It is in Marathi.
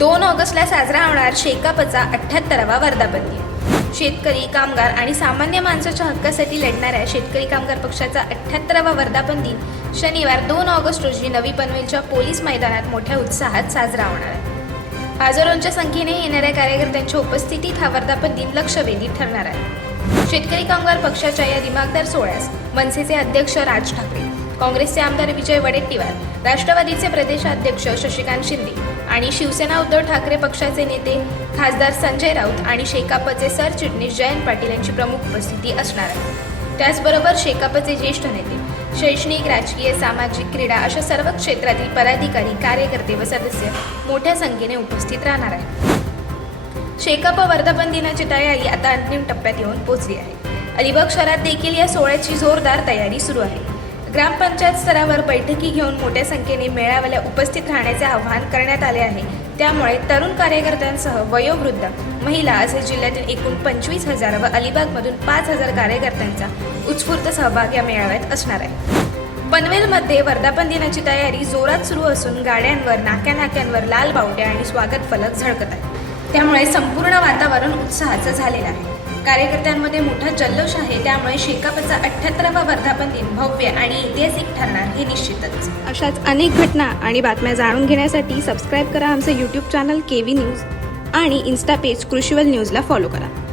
2 ऑगस्टला साजरा होणार शेकापचा 78वा वर्धापन दिन। शेतकरी, कामगार आणि सामान्य माणसाच्या हक्कासाठी लढणाऱ्या शेतकरी कामगार पक्षाचा 78वा वर्धापन दिन शनिवार 2 ऑगस्ट रोजी नवी पनवेलच्या पोलीस मैदानात मोठ्या उत्साहात साजरा होणार आहे। हजारोंच्या संख्येने येणाऱ्या कार्यकर्त्यांच्या उपस्थितीत हा वर्धापन दिन लक्षवेधी ठरणार आहे। शेतकरी कामगार पक्षाच्या या दिमागदार सोहळ्यास मनसेचे अध्यक्ष राज ठाकरे, काँग्रेसचे आमदार विजय वडेट्टीवार, राष्ट्रवादीचे प्रदेशाध्यक्ष शशिकांत शिंदे आणि शिवसेना उद्धव ठाकरे पक्षाचे नेते खासदार संजय राऊत आणि शेकापचे सरचिटणीस जयंत पाटील यांची प्रमुख उपस्थिती असणार आहे। त्याचबरोबर शेकापचे ज्येष्ठ नेते, शैक्षणिक, राजकीय, सामाजिक, क्रीडा अशा सर्व क्षेत्रातील पदाधिकारी, कार्यकर्ते व सदस्य मोठ्या संख्येने उपस्थित राहणार आहेत। शेकाप वर्धापन दिनाची तयारी आता अंतिम टप्प्यात येऊन पोहोचली आहे। अलिबाग शहरात देखील या सोहळ्याची जोरदार तयारी सुरू आहे। ग्रामपंचायत स्तरावर बैठकी घेऊन मोठ्या संख्येने मेळाव्याला उपस्थित राहण्याचे आवाहन करण्यात आले आहे। त्यामुळे तरुण कार्यकर्त्यांसह वयोवृद्ध, महिला असे जिल्ह्यातील एकूण 25,000 व अलिबागमधून 5,000 कार्यकर्त्यांचा उत्स्फूर्त सहभाग या मेळाव्यात असणार आहे। पनवेलमध्ये वर्धापन दिनाची तयारी जोरात सुरू असून गाड्यांवर, नाक्यांवर लाल बावट्या आणि स्वागत फलक झळकत आहेत। त्यामुळे संपूर्ण वातावरण उत्साहाचं झालेलं आहे। कार्यकर्त्यांमध्ये मोठा जल्लोष आहे। त्यामुळे शेकापचा 78वा वर्धापन दिन भव्य आणि ऐतिहासिक ठरणार हे निश्चितच। अशाच अनेक घटना आणि बातम्या जाणून घेण्यासाठी सबस्क्राईब करा आमचे YouTube चॅनल केव्ही न्यूज आणि इन्स्टा पेज कृषीवल न्यूजला फॉलो करा।